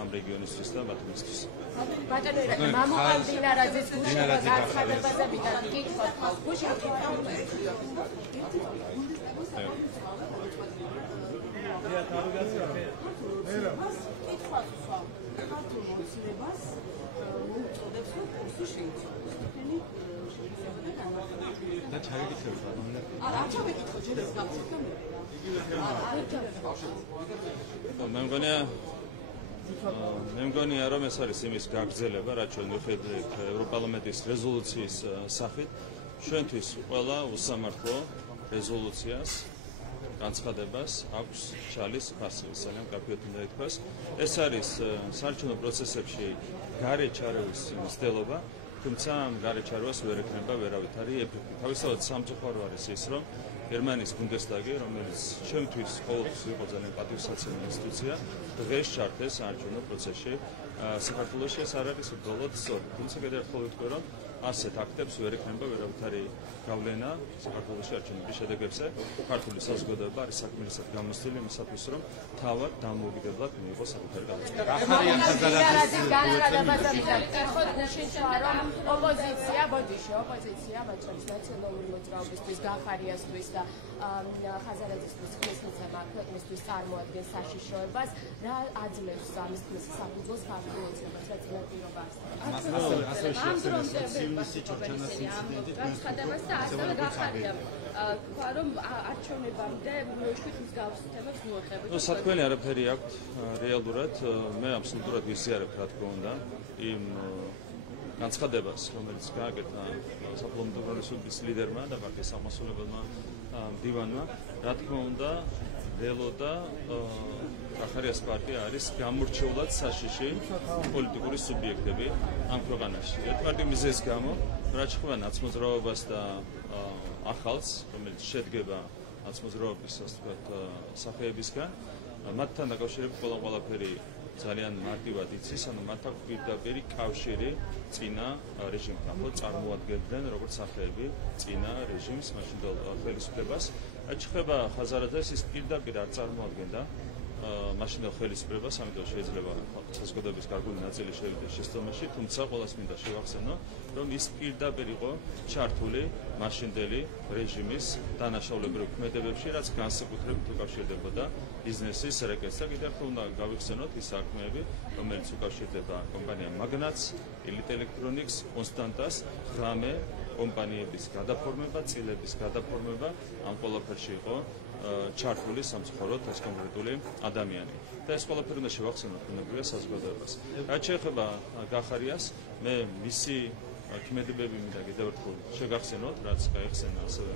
ამ რეგიონისთვის და მათთვის. ბატონო, მამუკან დინარაძის გუშინო განცხადებაზე ვიტან კითხოთ. გუშინო მე მგონია რომ ეს არის იმის გაგრძელება, რაც ჩვენ ვხედავთ ევროპარლამენტის რეზოლუციის სახით. ჩვენთვის ყველა უსამართლო რეზოლუციას განცხადებას აქვს ჩალის ფასი, ძალიან კარგად უნდა ითქვას. ეს არის საარჩევნო პროცესებში გარე ჩარევის მცდელობა, თუმცა ამ გარე ჩარევას ვერ ექნება ვერავითარი ეფექტი. თავისთავად სამწუხარო არის ის, რომ გერმანიის ბუნდესტაგი, რომელიც ჩვენთვის ყოველთვის იყო ძალიან პატივსაცემი ინსტიტუცია, დღეს ჩართეს საარჩევნო პროცესში. საქართველოში ეს არ არის უბრალოდ სწორი. თუმცა კიდევ ერთხელ ვიტყვი, რომ ასეთ აქტებს ვერ ექნება ვერავითარი გავლენა საქართველოში არჩევნების შედეგებზე. ქართული საზოგადოება არის საკმარისად გამოცდილი იმისათვის, რომ თავად დამოუკიდებლად მიიღოს საკუთარი განათლება. ოპოზიცია, მათ შორის ნაციონალური მოძრაობისთვის, გახარიასთვის და ხაზარაძისთვის ხმისმიცემა ქვეყნისთვის წარმოადგენს საშიშროებას. რა აძლევს ამის საფუძველს ქართულ ოცნებას, რა წინაპირობა განცხადებას და ასევე გახარია რომ არჩევნებამდე შვიდ მსგავს თემებს მოეხებათ. საქმე არაფერი აქვს რეალურად, მე აბსოლუტურად ვიზიარებ რა თქმა უნდა იმ განცხადებას, რომელიც გააკეთა საპარლამენტო პროგრესის ლიდერმა და პარტიის აღმასრულებელმა მდივანმა, რა თქმა უნდა, ველოდა გახარიას პარტია არის გამორჩეულად საშიში პოლიტიკური სუბიექტები ამ ქვეყანაში. ერთმანეთი მიზეზის გამო, რაც ეხება ნაცმოძრაობას და ახალს, რომელიც შედგება ნაცმოძრაობის ასე ვთქვათ სახეებისგან, მათთან დაკავშირებით ყველაფერი ძალიან მარტივად იცის, ანუ მათ აქვს პირდაპირი კავშირი წინა რეჟიმთან, ხო წარმოადგენდნენ როგორც სახეები წინა რეჟიმს, მაშინდელ ხელისუფლებას. რაც ეხება ხაზარაძეს, ის პირდაპირ არ წარმოადგენდა მაშინდელ ხელისუფლებას, ამიტომ შეიძლება საზოგადოების გარკვეული ნაწილი შევიდეს შეცდომაში, თუმცა ყველას მინდა შევახსენო, რომ ის პირდაპირ იყო ჩართული მაშინდელი რეჟიმის დანაშაულებრივ ქმედებებში, რაც განსაკუთრებით უკავშირდებოდა ბიზნესის რეკეტს და კიდევ ერთხელ უნდა გავიხსენოთ ის საქმეები, რომელიც უკავშირდება კომპანია მაგნატს, ელიტ ელექტრონიკს, კონსტანტას, ღამე კომპანიების გადაფორმება, წილების გადაფორმება, ამ ყველაფერში იყო ჩართული სამწუხაროდ ეს კონკრეტული ადამიანი. და ეს ყველაფერი უნდა შევახსენოთ ბუნებრივია საზოგადოებას. რაც შეეხება გახარიას, მე მისი ქმედებები მინდა კიდევ ერთხელ შეგახსენოთ, რაც გაიხსენა ასევე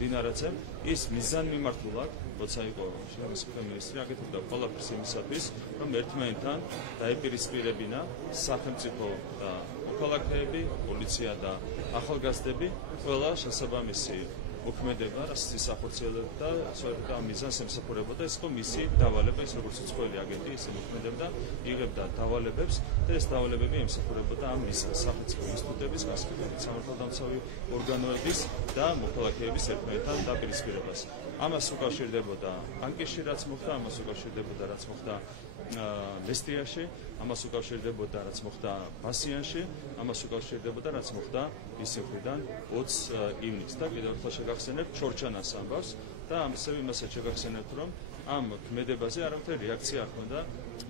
დინარაძემ, ის მიზანმიმართულად, როცა იყო შინაგანსაკუთრებათა მინისტრი, აკეთებდა ყველაფერს იმისათვის, რომ ერთმანეთთან დაეპირისპირებინა სახელმწიფო და მოქალაქეები, პოლიცია და ახალგაზრდები, ყველა შესაბამისი მოქმედება, რაც ის ახორციელებდა, სწორედ ამ მიზანს ემსახურებოდა, ეს იყო მისი დავალება, ის როგორც უცხოელი აგენტი, ისე მოქმედებდა, იღებდა დავალებებს და ეს დავალებები ემსახურებოდა ამ მიზანს, სახელმწიფო ინსტიტუტების, განსაკუთრებით სამართალდამცავი ორგანოების და მოქალაქეების ერთმანეთთან დაპირისპირებას. ამას უკავშირდებოდა ბანკში, რაც მოხდა, ამას უკავშირდებოდა, რაც მოხდა ლესტრიაში, ამას უკავშირდებოდა, რაც მოხდა ბასიანში, ამას უკავშირდებოდა, რაც მოხდა ისე მხრიდან 20 ივნისს და კიდევ ერთხელ შეგახსენებთ ჩორჩანას ამბავს და ამასე იმასაც შეგახსენებთ, რომ ამ ქმედებაზე არავითარი რეაქცია არ ჰქონდა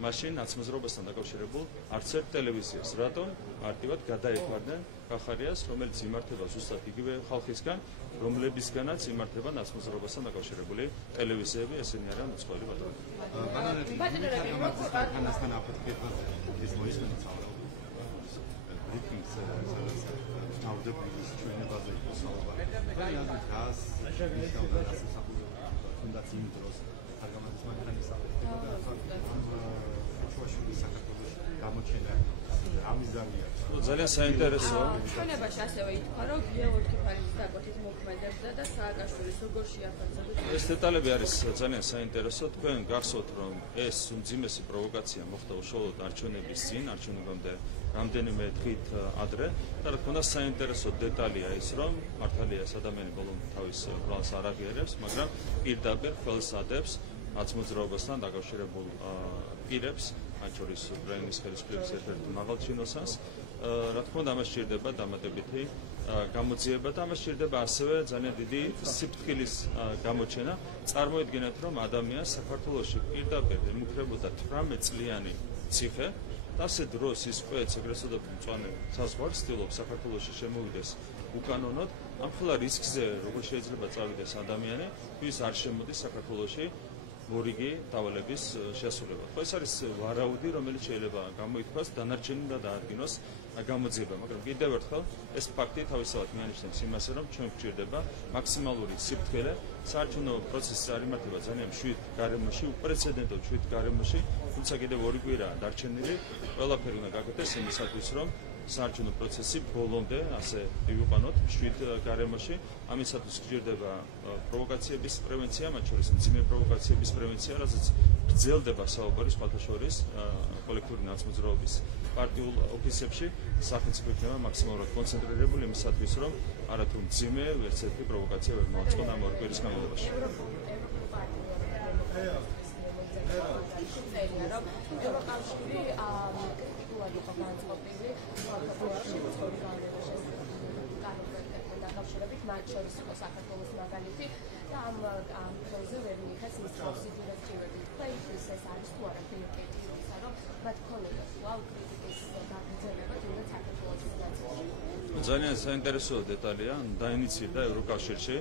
მაშინ ნაცმოძრაობასთან დაკავშირებულ არც ერთ ტელევიზიას. რატომ? მარტივად გადაეკვარდნენ გახარიას, რომელიც იმართება ზუსტად იგივე ხალხისგან, რომლებისგანაც იმართება ნაცმოძრაობასთან დაკავშირებული ტელევიზიები, ესენი არიან უცხოელი ბატონები. Briefings თავდაპირველის ჩვენებაზე იყო საუბარი. რეალურად გას ისწავლა თუნდაც იმ დროს არგამადის მანქანის უშუალოდ საქართველოს გამოჩენა ამის ძალიან ძალიან საინტერესოა. ჩვენებაში ასევე ითქვა, რომ გიორგი ქიფარის დაკვეთით მოქმედებდა და სააკაშვილის როგორ შეაფასებთ? ეს დეტალები არის ძალიან საინტერესო. თქვენ გახსოვთ, რომ ეს უმძიმესი პროვოკაცია მოხდა უშუალოდ არჩევნების წინ, არჩევნებამდე რამდენიმე დღით ადრე. და რა თქმა უნდა, საინტერესო დეტალია ის, რომ მართალია ეს ადამიანი ბოლომდე თავის ბრალს არ აღიარებს, მაგრამ პირდაპირ ხელს ადებს ათმოძრაობასთან დაკავშირებულ პირებს, მათ შორის უკრაინის ხელისუფლების ერთ-ერთ მაღალ ჩინოსანს. რა თქმა უნდა, ამას სჭირდება დამატებითი გამოძიება და ამას სჭირდება ასევე ძალიან დიდი სიფრთხილის გამოჩენა. წარმოიდგინეთ, რომ ადამიანს საქართველოში პირდაპირ ემუქრებოდა 18 წლიანი ციხე და ასე დროს ის ყვეც ეგრეთ წოდებული მწვანე საზღვარს ცდილობს საქართველოში შემოვიდეს უკანონოდ. ამ ხოლა რისკზე როგორ შეიძლება წავიდეს ადამიანი, ვის არ შემოდის საქართველოში მორიგი დავალების შესრულება. ხო, ეს არის ვარაუდი, რომელიც შეიძლება გამოითქვას დანარჩენი და დაადგინოს გამოძიება, მაგრამ კიდევ ერთხელ ეს ფაქტი თავისთავად მიანიშნებს იმას, რომ ჩვენ გვჭირდება მაქსიმალური სიფრთხილე. საარჩევნო პროცესი არ იმართება ძალიან მშვიდ გარემოში, უპრეცედენტო მშვიდ გარემოში, თუმცა კიდევ ორი კვირაა დარჩენილი. ყველაფერი უნდა გაკეთდეს იმისათვის, რომ საარჩევნო პროცესი ბოლომდე ასე მივიყვანოთ მშვიდ გარემოში. ამისათვის გვჭირდება პროვოკაციების პრევენცია, მათ შორის მძიმე პროვოკაციების პრევენცია, რაზეც გრძელდება საუბარი სხვათა შორის კოლექტიური ნაცმოძრაობის პარტიულ ოფისებში. სახელმწიფო იქნება მაქსიმალურად კონცენტრირებული იმისათვის, რომ არათუ მძიმე ერთ-ერთი პროვოკაცია ვერ მოაწყონ ამ ორი კვირის განმავლობაში. ევროკავშირი კრიტიკულად იყო განწყობილი საქართველოში მცხოვრები განმავლობაში დაკავშირებით, მათ შორის იყო საქართველოს მაგალითი და ამ პროზე ვერ მიიღეს მსგავსი დირექტივები. თქვენთვის ეს არის თუ არა პრიორიტეტი, რომ მათ ქონოდა კვლავ კრიტიკის გაგრძელება თუნდაც საქართველოს ნაწილში? ძალიან საინტერესო დეტალია, დაინიცირდა ევროკავშირში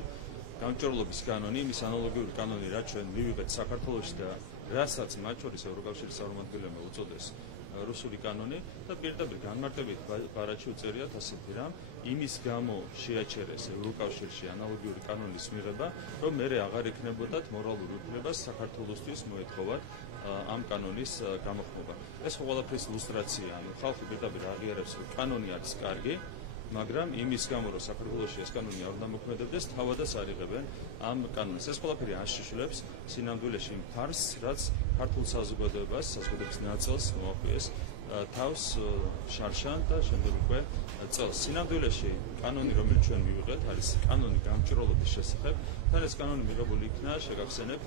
გამჭრელობის კანონი, იმის ანალოგიური კანონი, რაც ჩვენ მივიღეთ საქართველოში და რასაც მათ შორის ევროკავშირის წარმომადგენლებმა უწოდეს რუსული კანონი და პირდაპირ განმარტებით ბარათში უწერიათ ასეთი რამ, იმის გამო შეაჩერეს ევროკავშირში ანალოგიური კანონის მიღება, რომ მერე აღარ იქნებოდათ მორალური უფლებას საქართველოსთვის მოეთხოვათ ამ კანონის გამოხმობა. ეს ყველაფრის ილუსტრაცია, ანუ ხალხი პირდაპირ აღიარებს, რომ კანონი არის კარგი, მაგრამ იმის გამო, რომ საქართველოში ეს კანონი არ უნდა მოქმედებდეს, თავადაც არ იღებენ ამ კანონს. ეს ყველაფერი აშიშვლებს სინამდვილეში იმ ფარს, რაც ქართულ საზოგადოებას, საზოგადოების ნაწილს მოახვიეს თავს შარშან და შემდეგ უკვე წელს. სინამდვილეში კანონი, რომელიც ჩვენ მივიღეთ, არის კანონი გამჭრელობის შესახებ. თან ეს კანონი მიღებული იქნა, შეგახსენებ,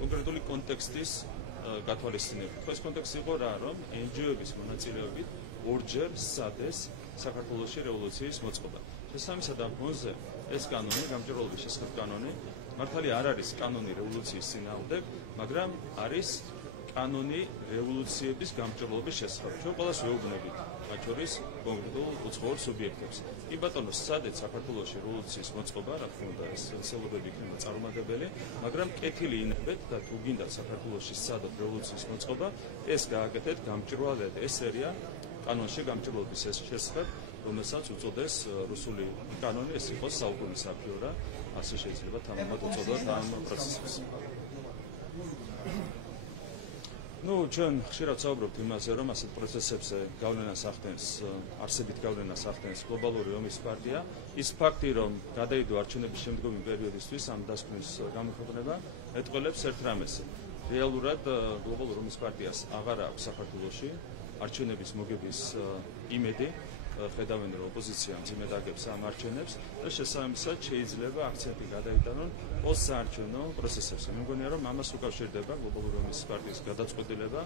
კონკრეტული კონტექსტის გათვალისწინებით. ეს კონტექსტი იყო რა, რომ NGO-ების მონაწილეობით ორჯერ სცადეს საქართველოში რევოლუციის მოწყობა. შესაბამისად ამ ფონზე ეს კანონი, გამჭრელობის შესახებ კანონი, მართალია არ არის კანონი რევოლუციის წინააღმდეგ, მაგრამ არის კანონი რევოლუციების გამჭრელობის შესახებ. ჩვენ ყველას ვეუბნებით, მათ შორის კონკრეტულ უცხოურ სუბიექტებს. კი ბატონო, სცადეთ საქართველოში რევოლუციის მოწყობა, რა თქმა უნდა, ეს ცდილობები იქნება წარუმატებელი, მაგრამ კეთილი ინებეთ და თუ გინდათ საქართველოში სცადოთ რევოლუციის მოწყობა, ეს გააკეთეთ გამჭრვალედ. ეს სერია კანონში გამჭრელობის შესახებ, რომელსაც უწოდეს რუსული კანონი, ეს იყოს საუკუნის აფიორა, ასე შეიძლება თამამად უწოდოთ ამ პროცესს. ჩვენ ხშირად საუბრობთ იმაზე, რომ ასეთ პროცესებზე გავლენას ახდენს, არსებით გავლენას ახდენს გლობალური ომის პარტია. ის ფაქტი, რომ გადაიდო არჩევნების შემდგომი პერიოდისთვის ამ დასკვნის გამოქვეყნება, ეტყველებს ერთ რამეს. რეალურად გლობალური ომის პარტიას აღარ აქვს საქართველოში არჩევნების მოგების იმედი. ხედავენ, რომ ოპოზიცია მძიმედ აგებს ამ არჩევნებს და შესაბამისად შეიძლება აქცენტი გადაიტანონ პოსტსაარჩევნო პროცესებზე. მე მგონია, რომ ამას უკავშირდება გლობალური ომის პარტიის გადაწყვეტილება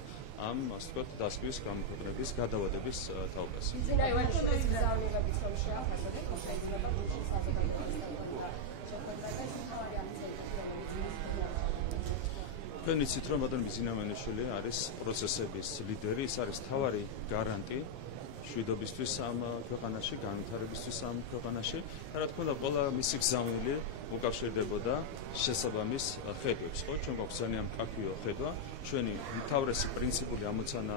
ამ, ასე ვთქვათ, დასკვის გამოქვეყნების გადავადების თაობას. ძინა ივანიშვილის გზავნილების რომ შეაფასოთ კონკრეტულად რუსულ საზოგადოებას. თქვენ იცით, რომ ბატონი ძინა ივანიშვილი არის პროცესების ლიდერი, ის არის მთავარი გარანტი შვიდობისთვის ამ ქვეყანაში, განვითარებისთვის ამ ქვეყანაში და რა თქმა უნდა, ყველა მისი გზავნილი უკავშირდებოდა შესაბამის ხედვებს. ხო, ჩვენ გვაქვს ძალიან მკაფიო ხედვა, ჩვენი მთავრესი პრინციპული ამოცანა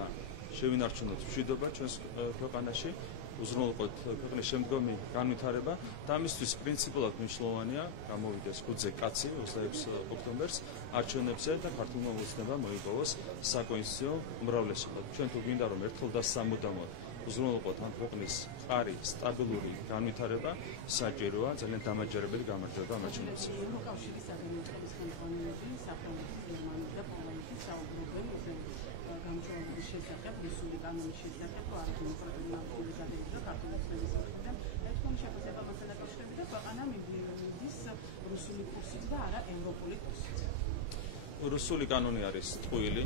შევინარჩუნოთ შვიდობა ჩვენს ქვეყანაში უზრუნველყოთ ქვეყნის შემდგომი განვითარება და ამისთვის პრინციპულად მნიშვნელოვანია გამოვიდეს ხუთზე კაცი 26 ოქტომბერს არჩევნებზე და ქართულმა ოცნებამ მოიპოვოს საკონსტიტუციო უმრავლესობა. ჩვენ თუ გვინდა რომ ერთხელ და სამუდამოდ უზრუნველყოთ ამ ქვეყნის მყარი სტაბილური განვითარება, საჭიროა ძალიან დამაჯერებელი გამარჯვება ამ არჩევნებზე. ევროკავშირის ადამიანების ხელმძღვანელები საფრანგეთის, გერმანიის და პოლონეთის საუბრობენ გამარჯვების შესახებ, რუსული კანონის შესახებ, არადემოკრატიული აქტივიზაციები და ქართული ოცნების მხრიდან. ერთგვარი შეფასება მასთან დაკავშირებით და ქვეყანა მიდის რუსული კურსით და არა ევროპული კურსით. რუსული კანონი არის ტყუილი,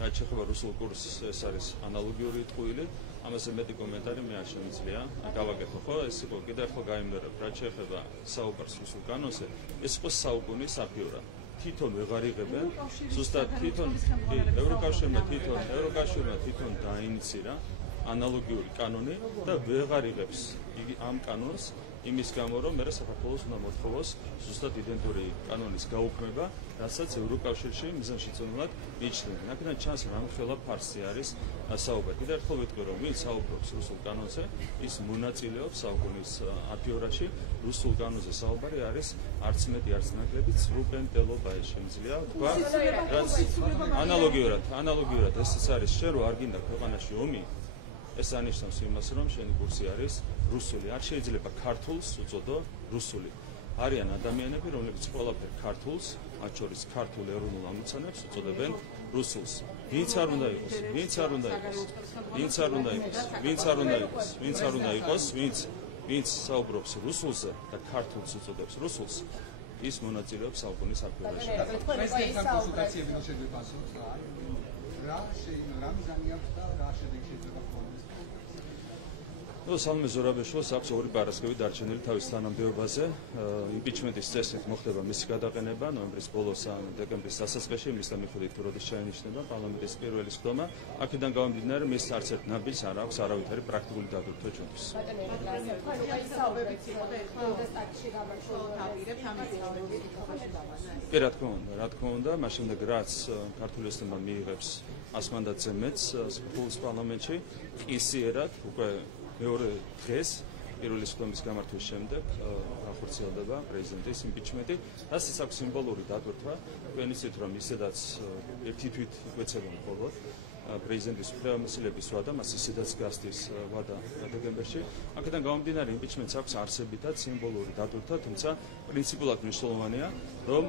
რაც შეეხება რუსულ კურსს, ეს არის ანალოგიური ტყუილი. ამაზე მეტი კომენტარი მე არ შემიძლია გავაკეთო, ხო? ეს იყო კიდევ ერთხელ გაიმეორებ, რაც შეეხება საუბარს რუსულ კანონზე, ეს იყო საუკუნის აფიორა. თვითონ ვეღარ იღებენ, ზუსტად თვითონ ევროკავშირმა თვითონ დაინიცირა ანალოგიური კანონი და ვეღარ იღებს იგი ამ კანონს იმის გამო, რომ მე საქართველოს უნდა მოთხოვოს ზუსტად იდენტური კანონის გაუქმება, რასაც ევროკავშირში მიზანშეწონილად მიიჩნევენ. აქედან ჩანს რომ ხელა ფარსი არის საუბარი. კიდევ ერთხელ ვიტყვი, რომ ვინც საუბრობს რუსულ კანონზე, ის მონაწილეობს საუკუნის აფიორაში. რუსულ კანონზე საუბარი არის არც მეტი არც ნაკლები ცრუპენტელობა, ეს შემიძლია თქვა. ანალოგიურად ესეც არის, შენ რო არ გინდა ქვეყანაში ომი, ეს ანიშნავს იმას, რომ შენი კურსი არის რუსული. არ შეიძლება ქართულს უწოდო რუსული. არიან ადამიანები, რომლებიც ყველაფერ ქართულს, მათ შორის ქართულ ეროვნულ ამოცანებს უწოდებენ რუსულს. ვინც არ უნდა იყოს, ვინც საუბრობს რუსულზე და ქართულს უწოდებს რუსულს, ის მონაწილეობს საუკუნის აფიორაში. კონსულტაციები შეიძლება ასწავლოს რა მიზანი აქვს და რა შედეგი შეიძლება ჰქონდეს. სალმე ზურაბეშვას აქვს ორი პარასკევი დარჩენილი თავის თანამდებობაზე. იმპიჩმენტის წესით მოხდება მისი გადაყენება ნოემბრის ბოლოს ან დეკემბრის დასაწყისში, იმის მიხედვით როდის შეინიშნება პარლამენტის პირველი სხდომა. აქედან გამომდინარე, მის არც ერთ ნაბიჯს არ აქვს არავითარი პრაქტიკული დადუქება ჩვენთვის. რა თქმა უნდა, მას შემდეგ რაც ქართული ოცნება მიიღებს 100 მანდატზე მეც საქართველოს პარლამენტში, ისიერად უკვე მეორე დღეს პირველი სხდომის გამართვის შემდეგ ახორციელდება პრეზიდენტის იმპიჩმენტი. რასაც აქვს სიმბოლური დატვირთვა, თქვენ იცით რომ ისედაც ერთი თვით იკვეცება მხოლოდ პრეზიდენტის უფლებამოსილების ვადა, მას ისედაც გასდის ვადა დეკემბერში. აქედან გამომდინარე იმპიჩმენტს აქვს არსებითად სიმბოლური დატვირთვა, თუმცა პრინციპულად მნიშვნელოვანია, რომ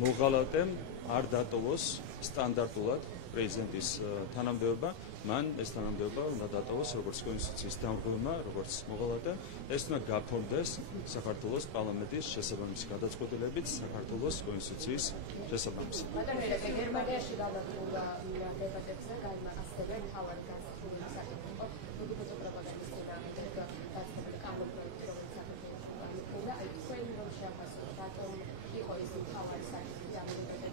მოღალატემ არ დატოვოს სტანდარტულად პრეზიდენტის თანამდებობა. მან ეს თანამდებობა უნდა დატოვოს როგორც კონსტიტუციის დამღებმა, როგორც მოღალატემ. ეს უნდა გაფორმდეს საქართველოს პარლამენტის შესაბამისი გადაწყვეტილებით საქართველოს კონსტიტუციის შესაბამისად. გერმანიაში გამართულდა დებატებზე გაიმართება თავად გასული საკითხი, უდიდესი პროპაგანდის წინააღმდეგ გასული კანონპროექტი, რომელიც საქართველოში გამართულდა, აი თქვენ რომ შეაფასოთ, რატომ იყო ის თავარი საკითხი ამერიკაში?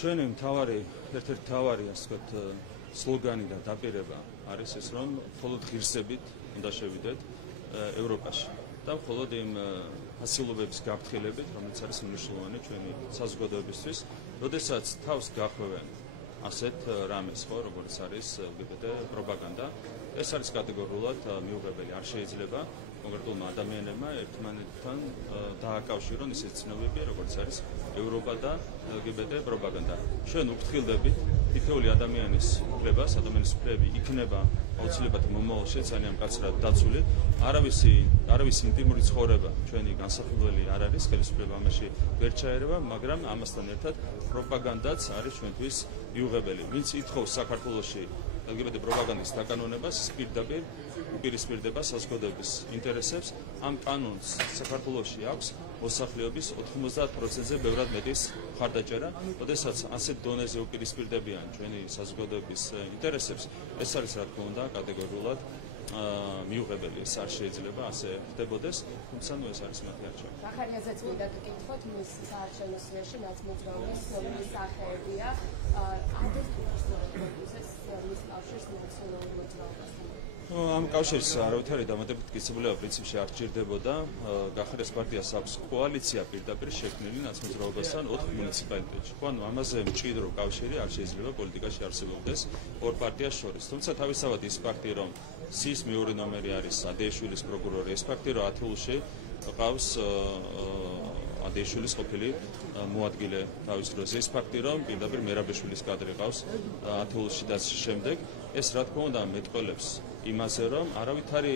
ჩვენი ერთ-ერთი მთავარი, ასე ვთქვათ, სლოგანი და დაპირება არის ეს, რომ მხოლოდ ღირსებით უნდა შევიდეთ ევროპაში და მხოლოდ იმ ფასილობების გაფრთხილებით, რომელიც არის მნიშვნელოვანი ჩვენი საზოგადოებისთვის, როდესაც თავს გახვევენ ასეთ რამეს, ხო, როგორც არის LGBT პროპაგანდა, ეს არის კატეგორიულად მიუღებელი. არ შეიძლება კონკრეტულმა ადამიანებმა ერთმანეთთან დააკავშირონ ისეთი ცნობები, როგორც არის ევროპა და LGBT პროპაგანდა. ჩვენ ვფრთხილდებით თითოეული ადამიანის უფლებას, ადამიანის უფლებები იქნება აუცილებლად მომავალში ძალიან მკაცრად დაცული. არავის ინტიმური ცხოვრება ჩვენი განსახილველი არ არის, ხელისუფლება ამაში ვერ ჩაერევა, მაგრამ ამასთან ერთად პროპაგანდაც არის ჩვენთვის მიუღებელი. ვინც ითხოვს საქართველოში LGBT პროპაგანდის დაკანონებას, პირდაპირ უპირისპირდება საზოგადოების ინტერესებს. ამ კანონს საქართველოში აქვს მოსახლეობის 90%-ზე ბევრად მეტის მხარდაჭერა. როდესაც ასეთ დონეზე უპირისპირდებიან ჩვენი საზოგადოების ინტერესებს, ეს არის რა თქმა უნდა კატეგორიულად მიუღებელი. ეს არ შეიძლება ასე ხდებოდეს, თუმცა ეს არის მათი არჩევანი. ახარიაზეც მინდა გკითხოთ, მის საარჩევნო სიაში ნაცმოძრაობის ნომრის სახეებია. ამდენ სტруქტურულ პროცესს მის კავშირს ნაციონალურ მოძრაობასთან. ამ კავშირს არავითარი დამატებით კიცებულება პრინციპში არ ჭირდებოდა. გახარეს პარტიას აქვს კოალიცია პირდაპირ შექმნილი ნაცმოძრაობასთან 4 მუნიციპალიტეტში. ანუ ამაზე მჭიდრო კავშირი არ შეიძლება პოლიტიკაში არსებობდეს ორ პარტიას შორის. თუმცა თავისთავად ის ფაქტი, რომ სის მეორე ნომერი არის ადეიშვილის პროკურორი, ეს ფაქტი, რომ ათეულში ყავს ადეიშვილის ყოფილი მოადგილე თავის დროზე, ეს ფაქტი, რომ პირდაპირ მერაბეშვილის კადრი ყავს ათეულში და შემდეგ, ეს რა თქმა უნდა მეტყველებს იმაზე, რომ არავითარი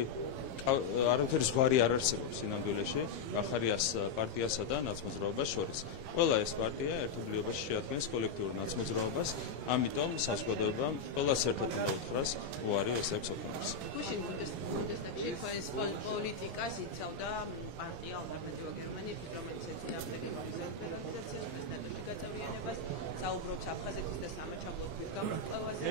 ზღვარი არ არსებობს სინამდვილეში გახარიას პარტიასა და ნაცმოძრაობას შორის. ყველა ეს პარტია ერთობლიობაში შეადგენს კოლექტიურ ნაცმოძრაობას, ამიტომ საზოგადოებამ ყველას ერთად უნდა უთხრას უარი ეს ექვს ოქტომბერს. გუშინ ბუნდესტაგში თქვენს პოლიტიკას იცავდა პარტია ალტერნატივა გერმანიის, რომელიც ეწინააღმდეგება პრეზიდენტის პრეზიდენტის გაწევრიანებას, საუბრობს აფხაზეთის და სამაჩაბლოს გამოსყევაზე,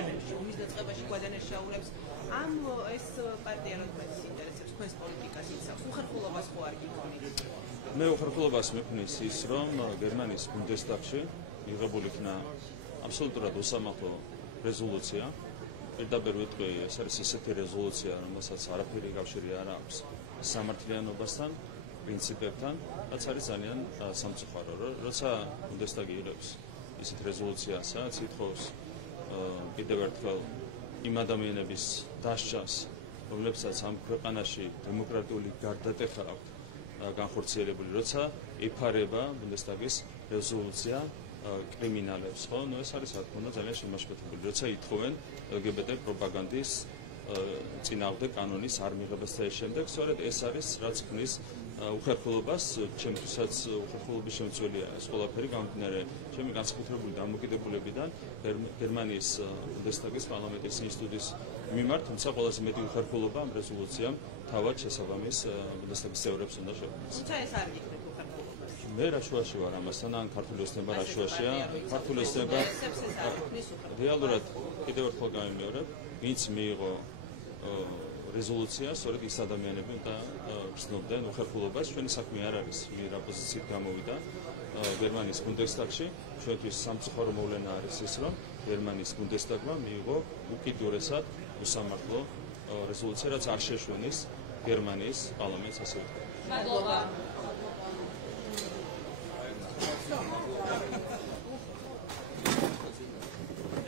მის დაწყებაში გვადანაშაულებს. ამ ეს პარტია რომელიც ინტერესებს თქვენს პოლიტიკას იცავს, უხერხულობას ხო არ გიქონით? მე უხერხულობას მექმნის ის, რომ გერმანიის ბუნდესტაგში მიღებული იქნა აბსოლუტურად უსამართლო რეზოლუცია. პირდაპირ ვიტყვი, ეს არის ისეთი რეზოლუცია, რომელსაც არაფერი კავშირი არ აქვს სამართლიანობასთან, პრინციპებთან, რაც არის ძალიან სამწუხარო. როცა ბუნდესტაგი იღებს ისეთ რეზოლუციას, რაც ითხოვს კიდევ ერთხელ იმ ადამიანების დასჯას, რომლებსაც ამ ქვეყანაში დემოკრატიული გარდატეხა აქვს განხორციელებული, როცა იფარება ბუნდესტაგის რეზოლუცია კრიმინალებს, ხო? ეს არის რა თქმა უნდა ძალიან შემაშფოთებული, როცა ითხოვენ LGBT პროპაგანდის წინააღმდეგ კანონის არ მიღებას და ეს შემდეგ, სწორედ ეს არის რაც ქმნის უხერხულობას, ჩემთვისაც უხერხულობის შემცველია ეს ყველაფერი გამომდინარე ჩემი განსაკუთრებული დამოკიდებულებიდან გერმანიის ბუნდესტაგის პარლამენტის ინსტიტუტის მიმართ, თუმცა ყველაზე მეტი უხერხულობა ამ რეზოლუციამ თავად შესაბამის ბუნდესტაგის წევრებს უნდა შექმნას. თუმცა ეს არ გიქნებით უხერხულობას. მე რა შუაში ვარ ამასთან, ან ქართული ოცნება რა შუაშია, ქართული ოცნება რეალურად კიდევ ერთხელ გამიმეორებ, ვინც მიიღო რეზოლუცია, სწორედ ის ადამიანები და გრძნობდნენ უხერხულობას. ჩვენი საქმე არ არის რა პოზიციით გამოვიდა გერმანიის ბუნდესტაგში. ჩვენთვის სამწუხარო მოვლენა არის ის, რომ გერმანიის ბუნდესტაგმა მიიღო უკიდურესად უსამართლო რეზოლუცია, რაც არ შეშვენის გერმანიის პარლამენტს, ასე ვთქვათ. მადლობა.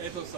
ეთოს